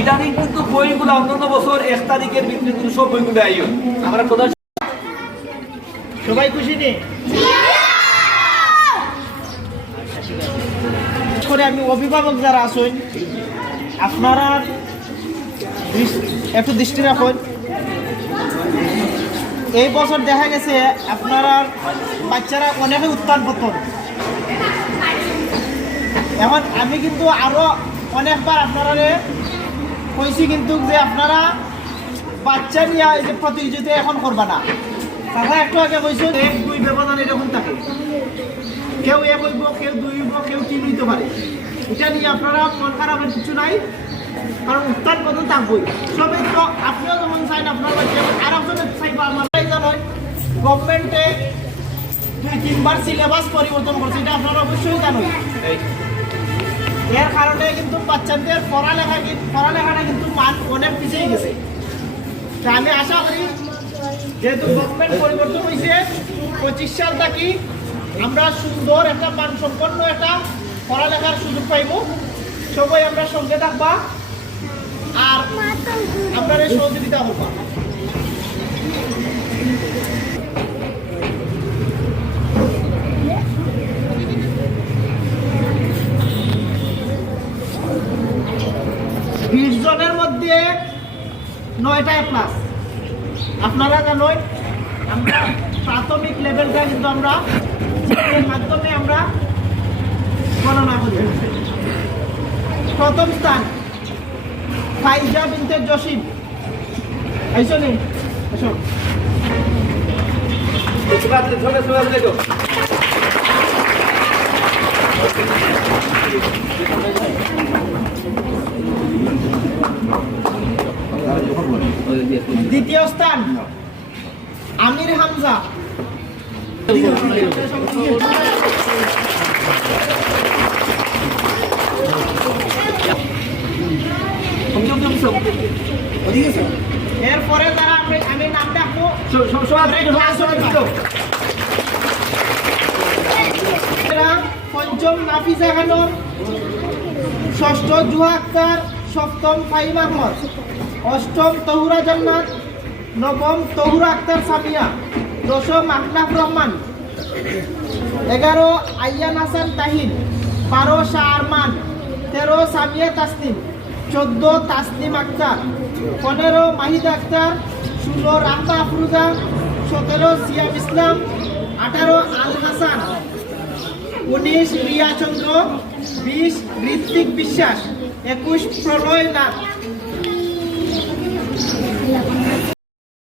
ইদানিং কিন্তু বইগুলো অন্যান্য বছর এক তারিখের ভিতরে কিন্তু সব বইগুলো আইও আমরা প্রধান সবাই খুশি নেই করে আমি অভিভাবক যারা আছেন, আপনারা একটু দৃষ্টি রাখুন। এই বছর দেখা গেছে আপনারা বাচ্চারা অনেকে উত্থান পতন। এখন আমি কিন্তু আরও অনেকবার আপনারা কইছি কিন্তু যে আপনারা বাচ্চা নিয়ে এই যে প্রতিযোগিতা এখন করবা না। তারা একটু আগে কইছো এক, দুই ব্যবধান এরকম থাকে। কেউ এক হইব, কেউ দুই হইব, কেউ তিন হইতে পারে। এটা নিয়ে আপনারা মন খারাপের কিছু নাই। কারণ উত্তান কত থাকবই সবাই তো আপনিও যেমন চাইন আপনার বাচ্চা আর একজনের চাইবা, আমার জানেন গভর্নমেন্টে দুই, তিনবার সিলেবাস পরিবর্তন করছে, এটা আপনারা অবশ্যই জানেন। এর কারণে কিন্তু বাচ্চাদের পড়ালেখা পড়ালেখাটা কিন্তু মান অনেক পিছিয়ে গেছে। তা আমি আশা করি যেহেতু গভর্নমেন্ট পরিবর্তন হয়েছে, পঁচিশ সাল থাকি আমরা সুন্দর একটা মানসম্পন্ন একটা পড়ালেখার সুযোগ পাইব। সবাই আমরা সঙ্গে থাকবা আর আপনার সহযোগিতা করবা। নয়টা প্লাস আপনারা জানেন আমরা প্রাথমিক লেভেলটা কিন্তু আমরা মাধ্যমে আমরা গণনা করি। প্রথম স্থান ফাইজা বিনতে জসিম। আইসো নি? দেখো দ্বিতীয় স্থান। আমির হামজা। এরপরে তারা আমি নাম ডাকবো। পঞ্চম নাফিসা খানম ষষ্ঠ জুহা আক্তার সপ্তম ফাহিম আহমদ অষ্টম তহুরা জান্নাত। নবম তহুরা আক্তার সামিয়া দশম আহনাফ রহমান। এগারো আইয়ান হাসান তাহিন। বারো শাহ আরমান। তেরো সামিয়া তাসনিম চোদ্দ তাসনিম আক্তার পনেরো মাহিদ আক্তার ষোলো রাহমা আফরুজা। সতেরো সিয়াম ইসলাম। আঠারো আল হাসান। উনিশ রিয়া চন্দ্র। বিশ ঋত্বিক বিশ্বাস একুশ প্রলয় নাথ।